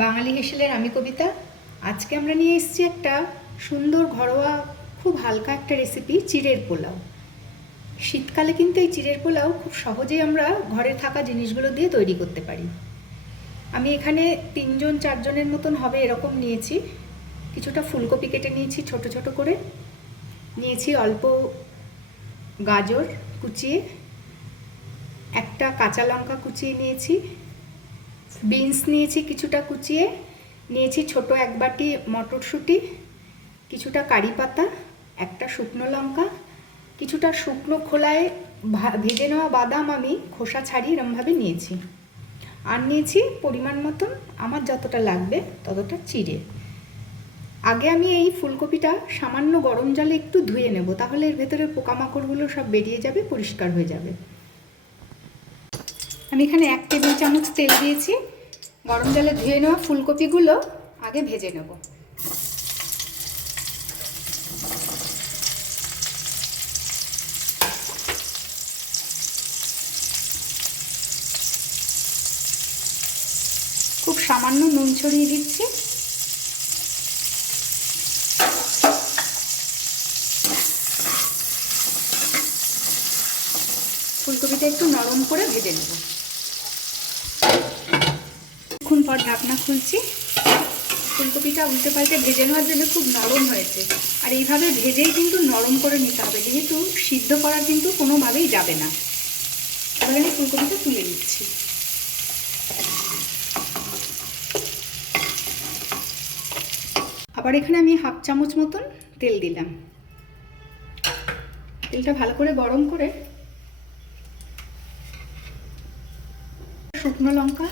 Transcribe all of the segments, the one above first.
বাঙালি হেসেলের আমি কবিতা। আজকে আমরা নিয়ে এসেছি একটা সুন্দর ঘরোয়া খুব হালকা একটা রেসিপি, চিড়ের পোলাও। শীতকালে কিন্তু এই চিড়ের পোলাও খুব সহজেই আমরা ঘরে থাকা জিনিসগুলো দিয়ে তৈরি করতে পারি। আমি এখানে 3-4 জনের মতন হবে এরকম নিয়েছি। কিছুটা ফুলকপি কেটে নিয়েছি ছোট ছোট করে, নিয়েছি অল্প গাজর কুচিয়ে, একটা কাঁচা লঙ্কা কুচিয়ে নিয়েছি, বিনস নিয়েছি কিছুটা কুচিয়ে নিয়েছি, ছোট 1 বাটি মটরশুঁটি, কিছুটা কারি পাতা, একটা শুকনো লঙ্কা, কিছুটা শুকনো খোলায় ভেজে নেওয়া বাদাম আমি খোসা ছাড়িয়ে এরমভাবে নিয়েছি, আর নিয়েছি পরিমাণ মতন আমার যতটা লাগবে ততটা চিড়ে। আগে আমি এই ফুলকপিটা সামান্য গরম জলে একটু ধুয়ে নেব, তাহলে এর ভেতরের পোকামাকড়গুলো সব বেরিয়ে যাবে, পরিষ্কার হয়ে যাবে। আমি এখানে 1 টেবিল চামচ তেল দিয়েছি। গরম জলে ধুয়ে নেওয়া ফুলকপিগুলো আগে ভেজে নেব। খুব সামান্য নুন ছড়িয়ে দিচ্ছি। ফুলকপিটা একটু নরম করে ভেজে নেব। কিছুক্ষণ পর ঢাকনা খুলছি। ফুলকপিটা উল্টে পাল্টে ভেজে নেওয়ার জন্য খুব নরম হয়েছে, আর এইভাবে ভেজেই কিন্তু নরম করে নিতে হবে, যেহেতু সিদ্ধ করা কিন্তু কোনোভাবেই যাবে না। এবার আমি ফুলকপিটা তুলে নিচ্ছি। আবার এখানে আমি 1/2 চামচ মতন তেল দিলাম। তেলটা ভালো করে গরম করে শুকনো লঙ্কা,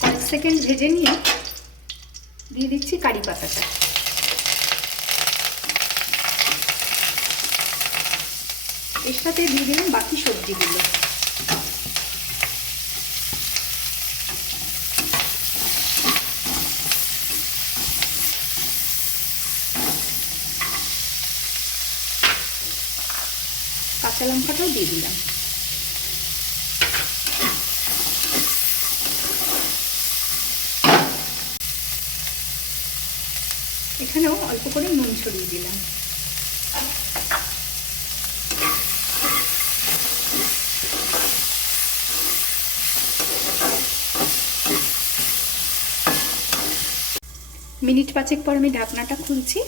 কয়েক সেকেন্ড ভেজে নিয়ে দিয়ে দিচ্ছি কারি পাতাটা। এর সাথে দিয়ে দিলাম বাকি সবজিগুলো। কাঁচা লঙ্কাটাও দিয়ে দিলাম। এখানেও অল্প করে নুন ছড়িয়ে দিলাম। মিনিট 5 পর আমি ঢাকনাটা খুলছি।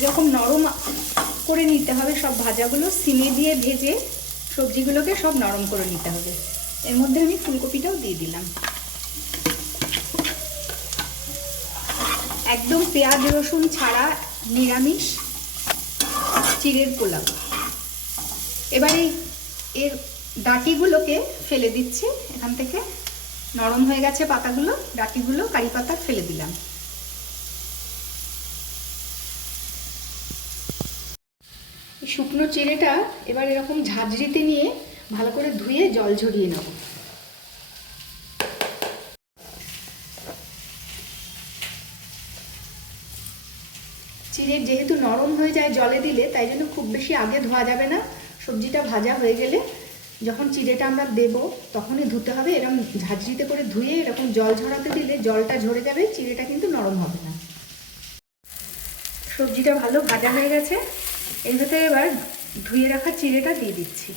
এরকম নরম করে নিতে হবে সব ভাজাগুলো, সিমে দিয়ে ভেজে সবজিগুলোকে সব নরম করে নিতে হবে। এর মধ্যে আমি ফুলকপিটাও দিয়ে দিলাম। একদম পেঁয়াজ রসুন ছাড়া নিরামিষ চিড়ের পোলাও। এবারে এর ডাঁটিগুলোকে ফেলে দিচ্ছি এখান থেকে। নরম হয়ে গেছে পাতাগুলো, ডাঁটিগুলো কারি পাতা ফেলে দিলাম। শুকনো চিড়েটা এবার এরকম ঝাঁঝরিতে নিয়ে ভালো করে ধুয়ে জল ঝরিয়ে নেব। চিড়ে যেহেতু নরম হয়ে যায় জলে দিলে, তাই জন্য খুব বেশি আগে ধোয়া যাবে না। সবজিটা ভাজা হয়ে গেলে যখন চিড়েটা আমরা দেব তখনই ধুতে হবে। এরকম ঝাঁঝরিতে করে ধুয়ে এরকম জল ঝরাতে দিলে জলটা ঝরে যাবে, চিড়েটা কিন্তু নরম হবে না। সবজিটা ভালো ভাজা হয়ে গেছে। এর ভেতরে এবার ধুয়ে রাখা চিড়েটা দিয়ে দিচ্ছি।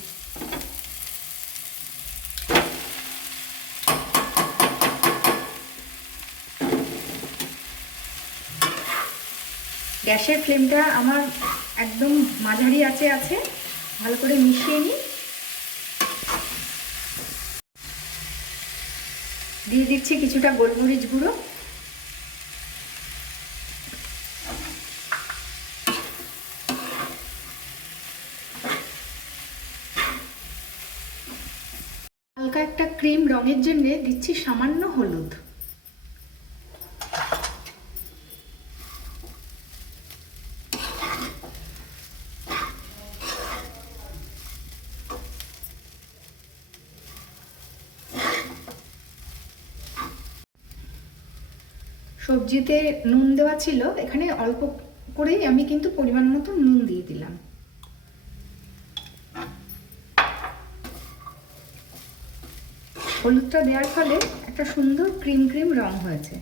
গ্যাসের ফ্লেমটা আমার একদম মাঝারি আঁচে আছে। ভালো করে মিশিয়ে নিই। দিয়ে দিচ্ছি কিছুটা গোলমরিচ গুঁড়ো, হালকা একটা ক্রিম রঙের জন্য দিচ্ছি সামান্য হলুদ। সবজিতে নুন দেওয়া ছিল, এখানে অল্প করেই আমি কিন্তু পরিমাণ মতো নুন দিয়ে দিলাম। হলুদটা দেওয়ার ফলে একটা সুন্দর ক্রিম ক্রিম রং হয়েছে।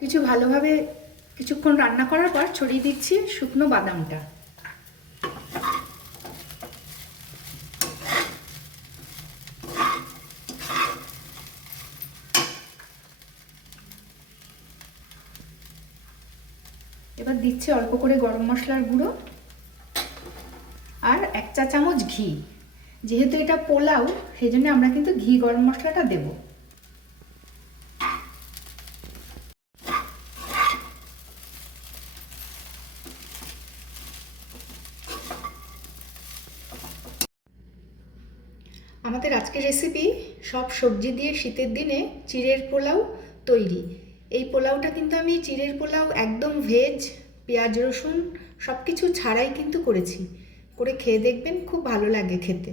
কিছু ভালোভাবে কিছুক্ষণ রান্না করার পর ছড়িয়ে দিচ্ছি শুকনো বাদামটা। এবার দিচ্ছি অল্প করে গরম মশলার গুঁড়ো আর 1 চা চামচ ঘি। যেহেতু এটা পোলাও, সেই জন্য আমরা কিন্তু ঘি গরম মশলাটা দেব। আমাদের আজকের রেসিপি সব সবজি দিয়ে শীতের দিনে চিড়ের পোলাও তৈরি। এই পোলাওটা কিন্তু আমি চিড়ের পোলাও একদম ভেজ, পেঁয়াজ রসুন সব কিছু ছাড়াই কিন্তু করেছি। করে খেয়ে দেখবেন, খুব ভালো লাগে খেতে।